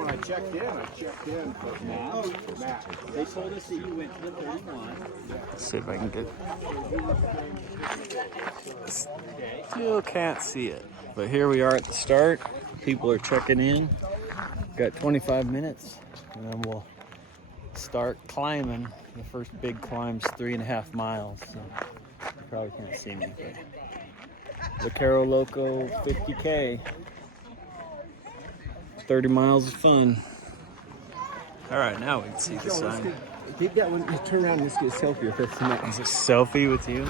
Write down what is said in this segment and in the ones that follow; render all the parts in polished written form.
when I checked in for Matt. They told us that you went to the 31. Let's see if I can get. Still can't see it, but here we are at the start. People are checking in. Got 25 minutes, and then we'll start climbing. The first big climb's 3.5 miles, so you probably can't see me. Vaquero Loco 50K. 30 miles of fun. All right, now we can see the sign. Take that one, turn around and just get a selfie with us. Is a selfie with you?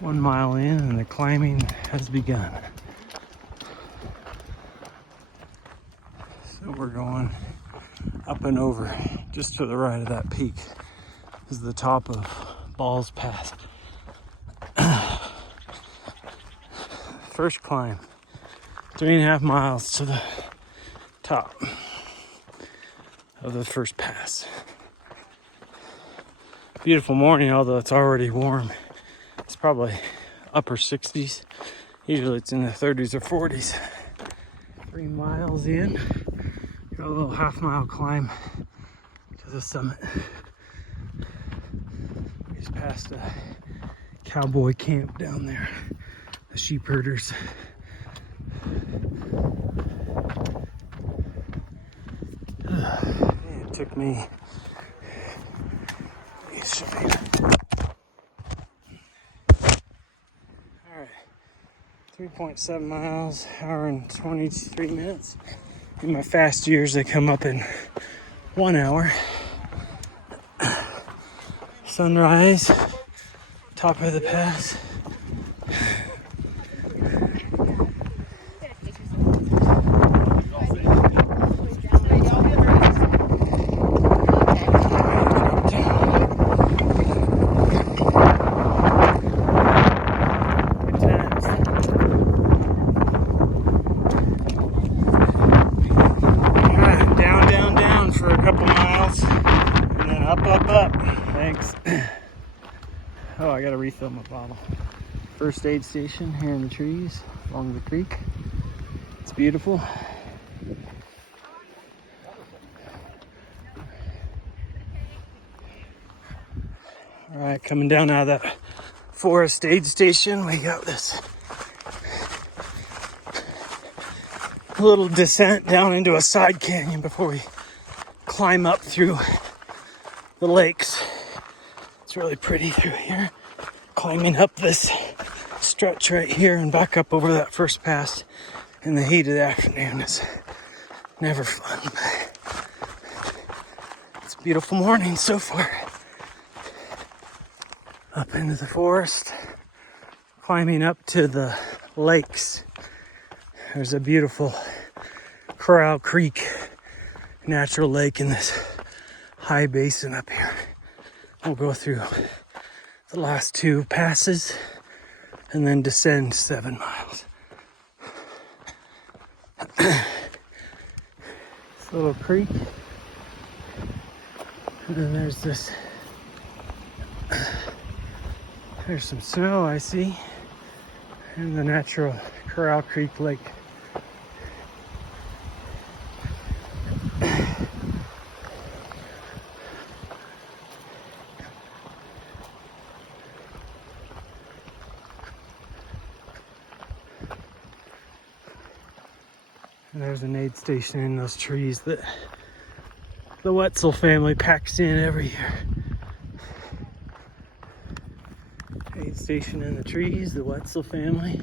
One mile in and the climbing has begun. So we're going up and over. Just to the right of that peak is the top of Balls Pass. First climb, 3.5 miles to the top of the first pass. Beautiful morning, although it's already warm. It's probably upper 60s. Usually it's in the 30s or 40s. 3 miles in. Got a little half-mile climb to the summit. We just passed a cowboy camp down there. The sheep herders. It took me. Let me show you. 3.7 miles, hour and 23 minutes. In my fast years, they come up in 1 hour. Sunrise, top of the pass. Thanks. Oh, I gotta refill my bottle. First aid station here in the trees along the creek. It's beautiful. All right, coming down out of that forest aid station, we got this little descent down into a side canyon before we climb up through the lakes. It's really pretty through here. Climbing up this stretch right here and back up over that first pass in the heat of the afternoon is never fun. It's a beautiful morning so far. Up into the forest, climbing up to the lakes. There's a beautiful Corral Creek natural lake in this high basin up here. We'll go through the last 2 passes and then descend 7 miles. This little creek, and then there's this, there's some snow I see, and the natural Corral Creek Lake. And there's an aid station in those trees that the Wetzel family packs in every year. Aid station in the trees, the Wetzel family.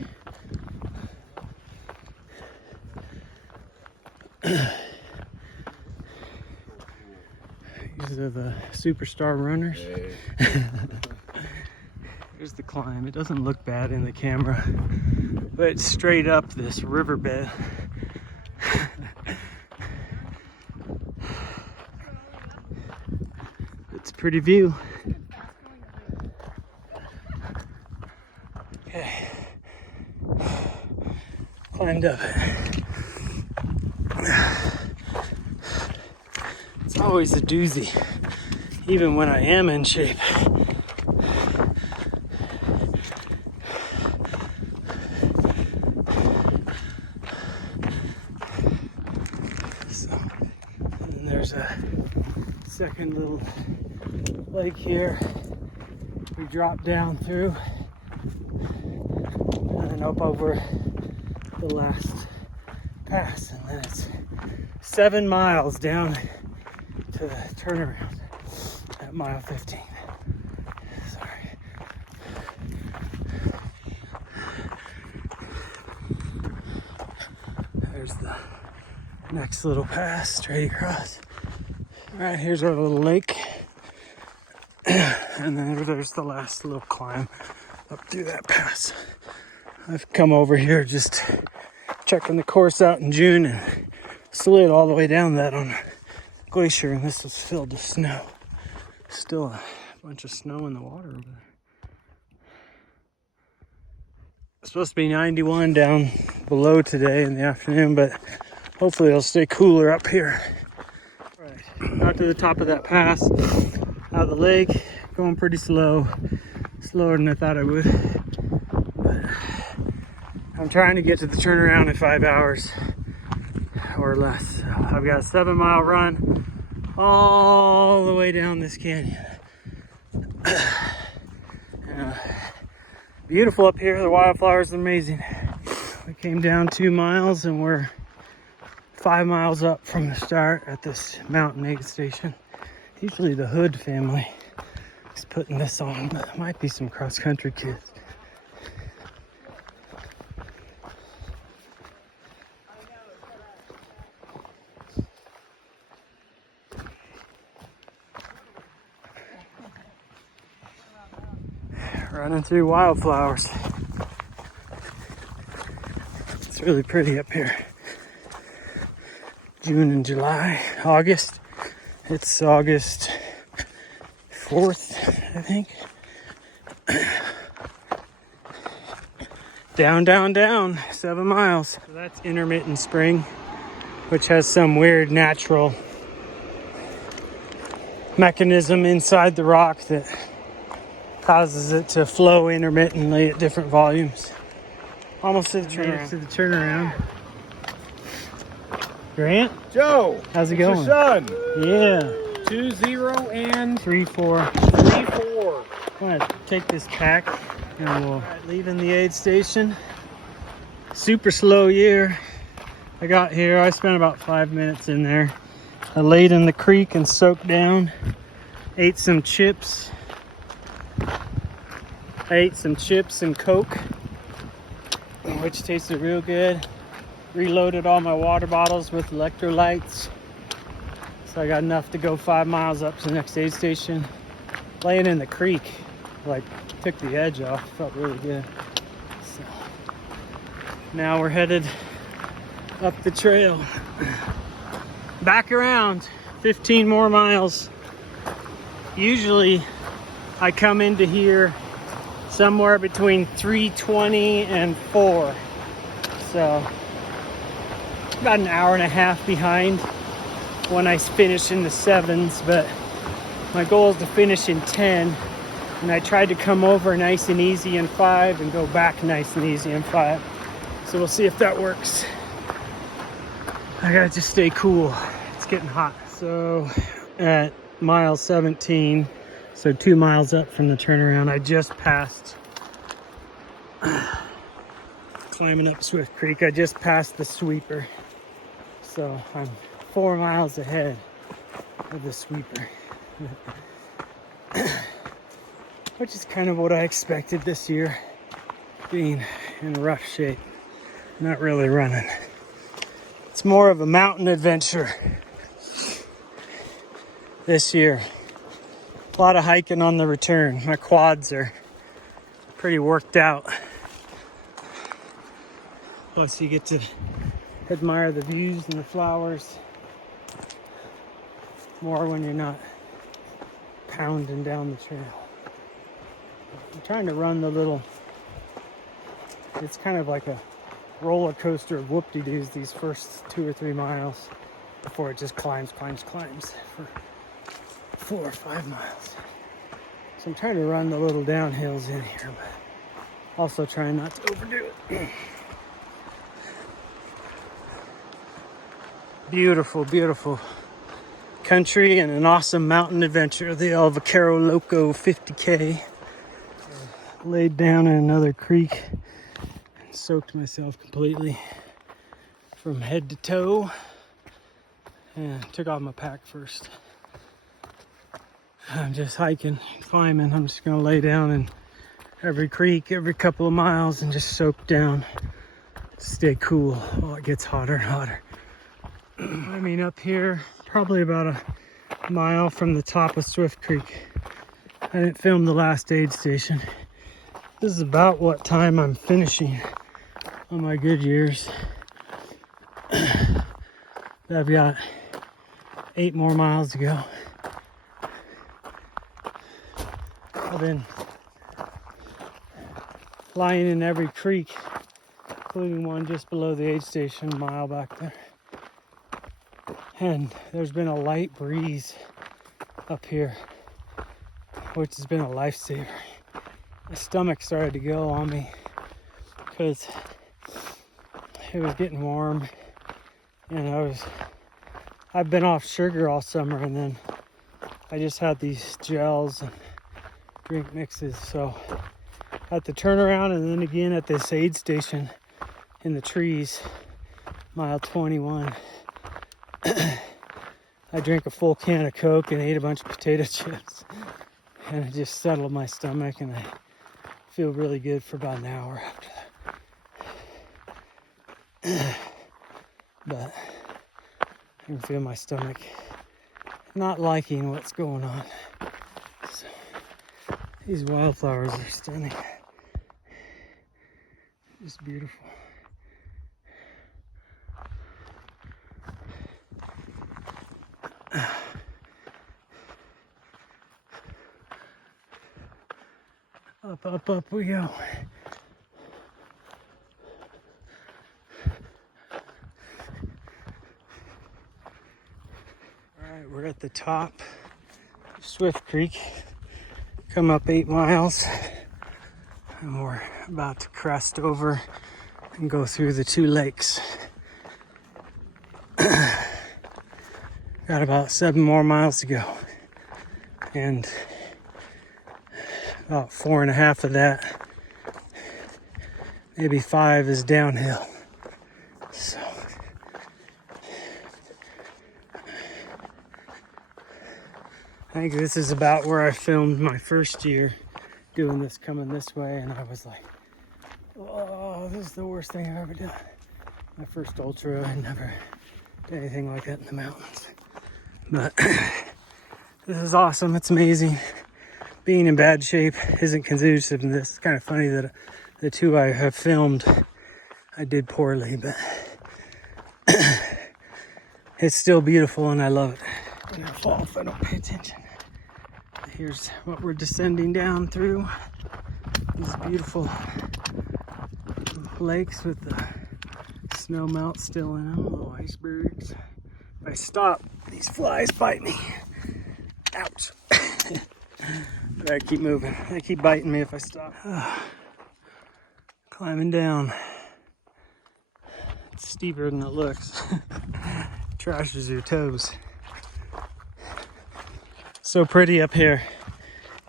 These are the superstar runners. Here's the climb. It doesn't look bad in the camera, but it's straight up this riverbed. It's a pretty view. Okay. Climbed up it. It's always a doozy, even when I am in shape. So, and there's a second little lake here. We drop down through and then up over the last pass, and then it's 7 miles down to the turnaround at mile 15. Sorry. There's the next little pass straight across. All right, here's our little lake. And then there's the last little climb up through that pass. I've come over here just checking the course out in June and slid all the way down that on a glacier, and this was filled with snow. Still a bunch of snow in the water over there. It's supposed to be 91 down below today in the afternoon, but hopefully it'll stay cooler up here. Right, got to the top of that pass, out of the lake, going pretty slow, slower than I thought I would. But I'm trying to get to the turnaround in 5 hours or less. So I've got a 7-mile run all the way down this canyon. Beautiful up here. The wildflowers are amazing. We came down 2 miles and we're 5 miles up from the start at this mountain aid station. Usually the Hood family is putting this on, but there might be some cross-country kids. Running through wildflowers. It's really pretty up here. June and July, August. It's August 4th, I think. Down, down, down, 7 miles. So that's intermittent spring, which has some weird natural mechanism inside the rock that causes it to flow intermittently at different volumes. Almost to the turnaround. Grant? Joe, How's it it's going? your son. Yeah. 2-0 and 3-4. 3-4. I'm gonna take this pack and we'll leaving the aid station. Super slow year. I got here, I spent about 5 minutes in there. I laid in the creek and soaked down. Ate some chips. I ate some chips and Coke, which tasted real good. Reloaded all my water bottles with electrolytes. So I got enough to go 5 miles up to the next aid station. Laying in the creek, like, took the edge off. Felt really good. So now we're headed up the trail. Back around, 15 more miles. Usually I come into here somewhere between 3:20 and 4. So about an hour and a half behind when I finish in the 7s, but my goal is to finish in 10. And I tried to come over nice and easy in 5 and go back nice and easy in 5. So we'll see if that works. I gotta just stay cool. It's getting hot. So at mile 17, so 2 miles up from the turnaround, I just passed, climbing up Swift Creek, I just passed the sweeper. So I'm 4 miles ahead of the sweeper. Which is kind of what I expected this year, being in rough shape, not really running. It's more of a mountain adventure this year. A lot of hiking on the return. My quads are pretty worked out. Plus you get to admire the views and the flowers more when you're not pounding down the trail. I'm trying to run the little It's kind of like a roller coaster of whoop-de-doos these first 2 or 3 miles before it just climbs for 4 or 5 miles. So I'm trying to run the little downhills in here, but also trying not to overdo it. Beautiful, beautiful country and an awesome mountain adventure. The Vaquero Loco 50K. Laid down in another creek and soaked myself completely from head to toe. And took off my pack first. I'm just hiking, climbing. I'm just gonna lay down in every creek every couple of miles and just soak down. Stay cool while it gets hotter and hotter. I mean, up here, probably about a mile from the top of Swift Creek. I didn't film the last aid station. This is about what time I'm finishing on my good years. I've got 8 more miles to go. I've been lying in every creek, including one just below the aid station, a mile back there. And there's been a light breeze up here, which has been a lifesaver. My stomach started to go on me because it was getting warm, and I've been off sugar all summer, and then I just had these gels and drink mixes. So at the turnaround and then again at this aid station in the trees, mile 21, I drank a full can of Coke and ate a bunch of potato chips, and it just settled my stomach, and I feel really good for about an hour after that. But I can feel my stomach not liking what's going on. So, these wildflowers are stunning. Just beautiful. Up, up, up we go. Alright, we're at the top of Swift Creek. Come up 8 miles. And we're about to crest over and go through the 2 lakes. Got about 7 more miles to go. And about 4.5 of that, maybe 5 is downhill. So I think this is about where I filmed my first year doing this, coming this way, and I was like, oh, this is the worst thing I've ever done. My first ultra, I never did anything like that in the mountains. But this is awesome, it's amazing. Being in bad shape isn't conducive to this. It's kind of funny that the 2 I have filmed, I did poorly, but it's still beautiful and I love it. I'm gonna fall if I don't pay attention. Here's what we're descending down through. These beautiful lakes with the snow melt still in them, little icebergs. If I stop, these flies bite me. Ouch. But I keep moving. They keep biting me if I stop. Climbing down. It's steeper than it looks. Trashes your toes. So pretty up here.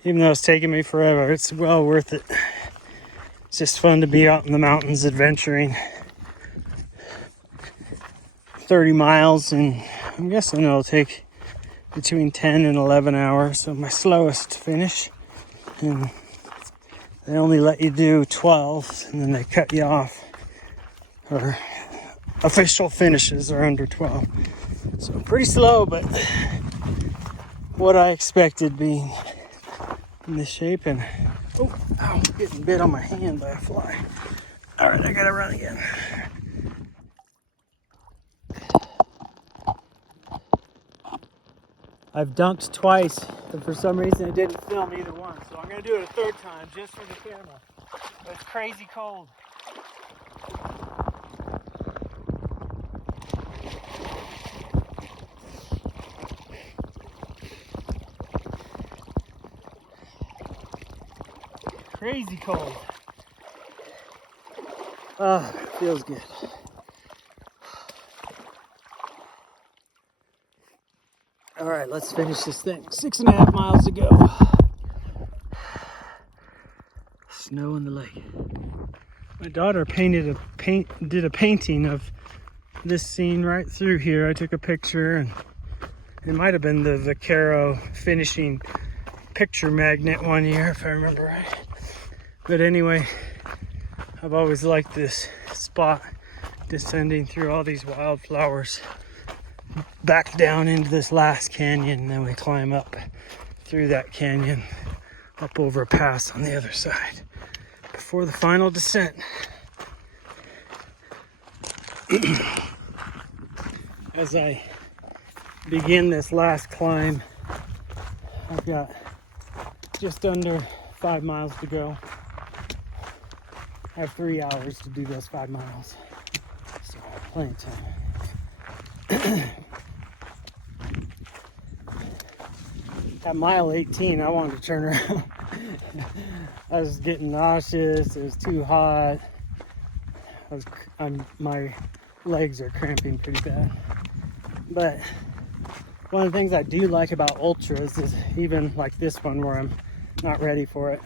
Even though it's taking me forever, it's well worth it. It's just fun to be out in the mountains adventuring. 30 miles, and I'm guessing it'll take between 10 and 11 hours. So my slowest finish. And they only let you do 12, and then they cut you off. Or official finishes are under 12. So pretty slow, but what I expected being in this shape. And oh, I'm getting bit on my hand by a fly. All right, I gotta run again. I've dunked twice, and for some reason it didn't film either one. So I'm gonna do it a 3rd time just for the camera. But it's crazy cold. crazy cold. Ah, feels good. All right, let's finish this thing. 6.5 miles to go. Snow in the lake. My daughter did a painting of this scene right through here. I took a picture, and it might have been the Vaquero finishing picture magnet one year, if I remember right. But anyway, I've always liked this spot, descending through all these wildflowers back down into this last canyon, and then we climb up through that canyon up over a pass on the other side before the final descent. As I begin this last climb, I've got just under 5 miles to go. I have 3 hours to do those 5 miles, so plenty of time. At mile 18, I wanted to turn around. I was getting nauseous. It was too hot. My legs are cramping pretty bad. But one of the things I do like about ultras is even like this one where I'm not ready for it.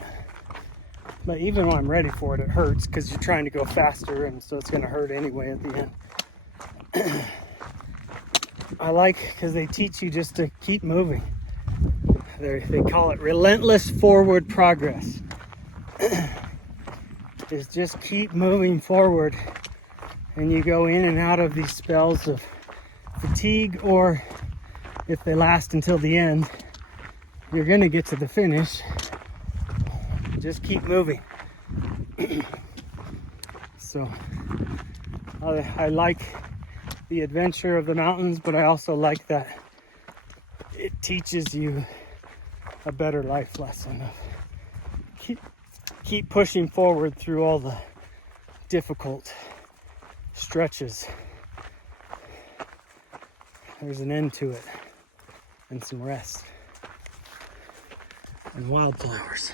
But even when I'm ready for it, it hurts because you're trying to go faster, and so it's going to hurt anyway at the end. I like because they teach you just to keep moving. They call it relentless forward progress. Is just keep moving forward, and you go in and out of these spells of fatigue, or if they last until the end, you're gonna get to the finish. Just keep moving. So I like the adventure of the mountains, but I also like that it teaches you a better life lesson of keep pushing forward through all the difficult stretches. There's an end to it, and some rest, and wildflowers.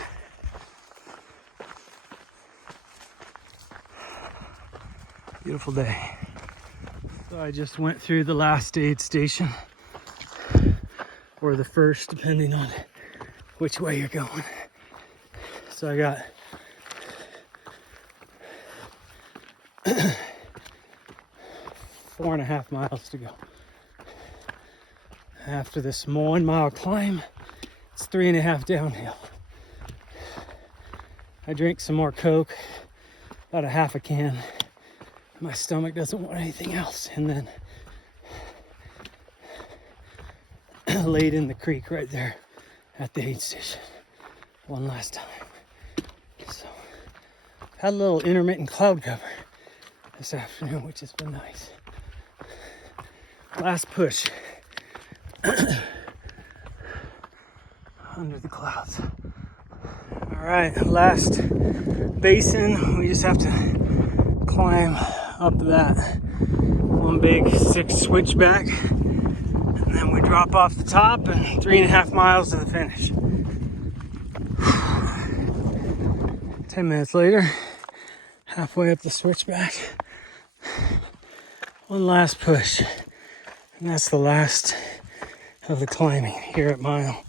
Beautiful day. So I just went through the last aid station, or the first, depending on which way you're going. So I got 4.5 miles to go. After this 1 mile climb, it's 3.5 downhill. I drank some more Coke, about a half a can. My stomach doesn't want anything else. And then laid in the creek right there at the aid station one last time. So had a little intermittent cloud cover this afternoon, which has been nice. Last push under the clouds. All right, last basin. We just have to climb up that one big 6 switchback, and then we drop off the top, and 3.5 miles to the finish. 10 minutes later, halfway up the switchback, one last push, and that's the last of the climbing here at mile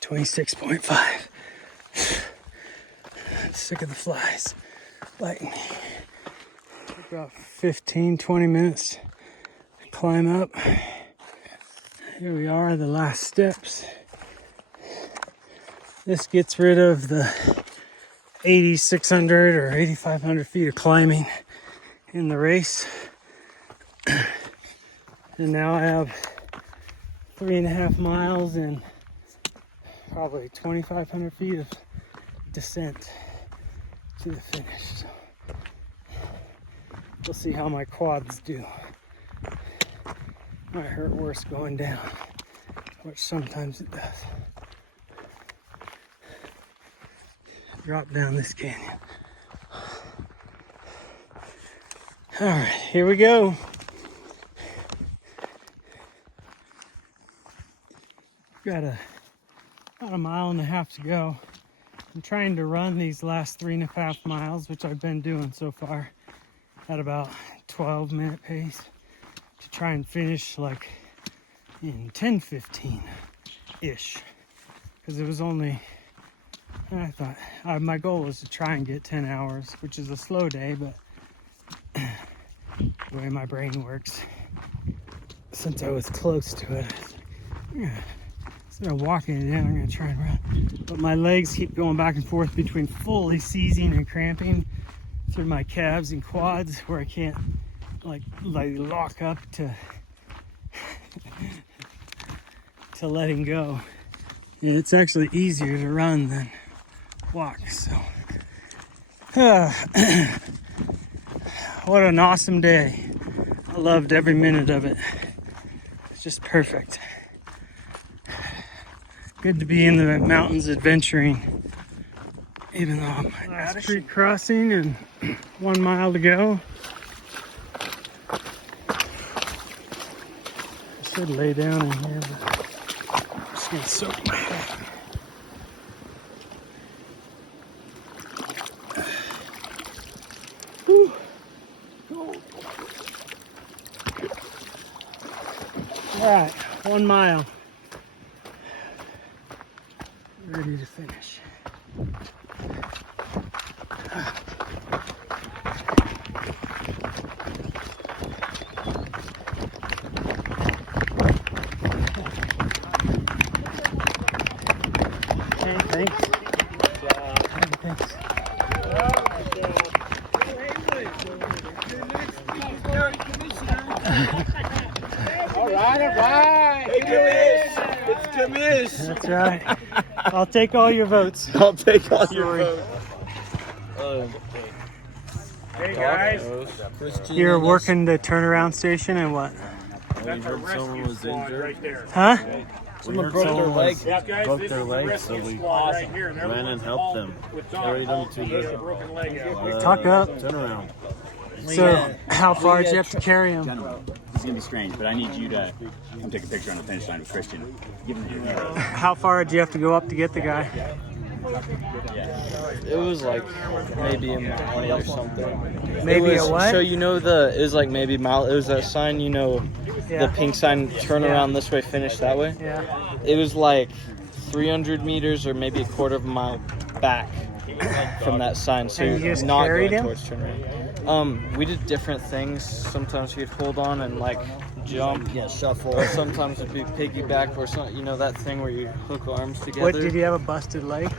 26.5. Sick of the flies biting me. About 15-20 minutes to climb up. Here we are, the last steps. This gets rid of the 8,600 or 8,500 feet of climbing in the race. And now I have 3.5 miles and probably 2,500 feet of descent to the finish. So we'll see how my quads do. Might hurt worse going down, which sometimes it does. Drop down this canyon. All right, here we go. Got about a mile and a half to go. I'm trying to run these last 3.5 miles, which I've been doing so far at about 12-minute pace, to try and finish like in 10:15-ish. Because it was only, I thought, my goal was to try and get 10 hours, which is a slow day, but the way my brain works, since I was close to it, instead of walking it in, I'm gonna try and run. But my legs keep going back and forth between fully seizing and cramping through my calves and quads, where I can't like lock up to to letting go. Yeah, it's actually easier to run than walk. So, what an awesome day! I loved every minute of it. It's just perfect. Good to be in the mountains adventuring, even though I'm last creek crossing and 1 mile to go. I should lay down in here, but I'm just gonna soak my head. Whew. All right, 1 mile. Ready to finish. Okay, thanks. Thanks. All right. Hey, Commish. It's Commish. That's right. I'll take all your votes. I'll take all your votes. Hey guys, You're working the turnaround station and what? we heard someone was injured. Right there. Huh? Someone broke their leg. Yeah, guys, Broke this their is the leg, rescue so we squad right here, and they're ran and helped them. with Carried them to get a the broken leg out. Tuck up. turnaround. So, how far did you have to carry him? Gentlemen, this is gonna be strange, but I need you to come take a picture on the finish line with Christian. Give him your hand. How far did you have to go up to get the guy? It was like maybe a mile or something. Maybe it was, a what? So you know it was like maybe mile. It was that sign, you know, Yeah. the pink sign, turn around this way, finish that way. Yeah. It was like 300 meters or maybe a quarter of a mile back from that sign. So And you you're just not carried going him? towards turn around. We did different things. Sometimes you'd hold on and like jump. Yeah, shuffle. Or sometimes it'd be piggyback or something. You know that thing where you hook arms together. What, did he have a busted leg?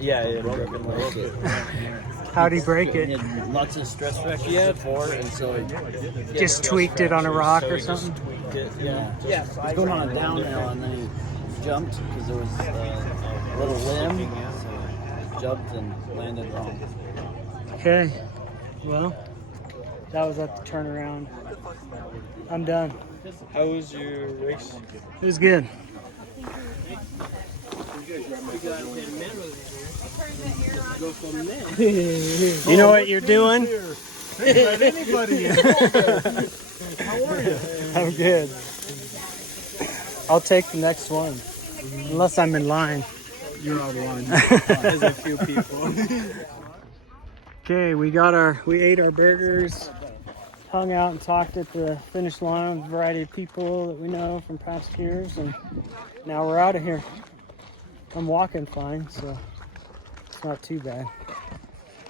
Yeah, yeah, broken leg. How'd he break He it? had lots of stress fractures before, and so he Just tweaked it on a rock or something? Tweaked it, yeah. he was going on a downhill, and then he jumped because there was a little limb, so he jumped and landed wrong. Okay. Well, that was at the turnaround. I'm done. How was your race? It was good. You know what you're doing? I'm good. I'll take the next one. Unless I'm in line. You're on one. There's a few people. Okay, we ate our burgers, hung out and talked at the finish line with a variety of people that we know from past years, and now we're out of here. I'm walking fine, so it's not too bad.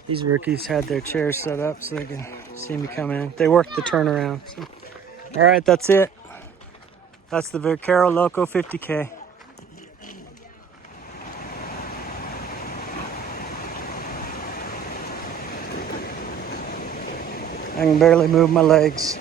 These rookies had their chairs set up so they can see me come in. They worked the turnaround. So. All right, that's it. That's the Vaquero Loco 50K. I can barely move my legs.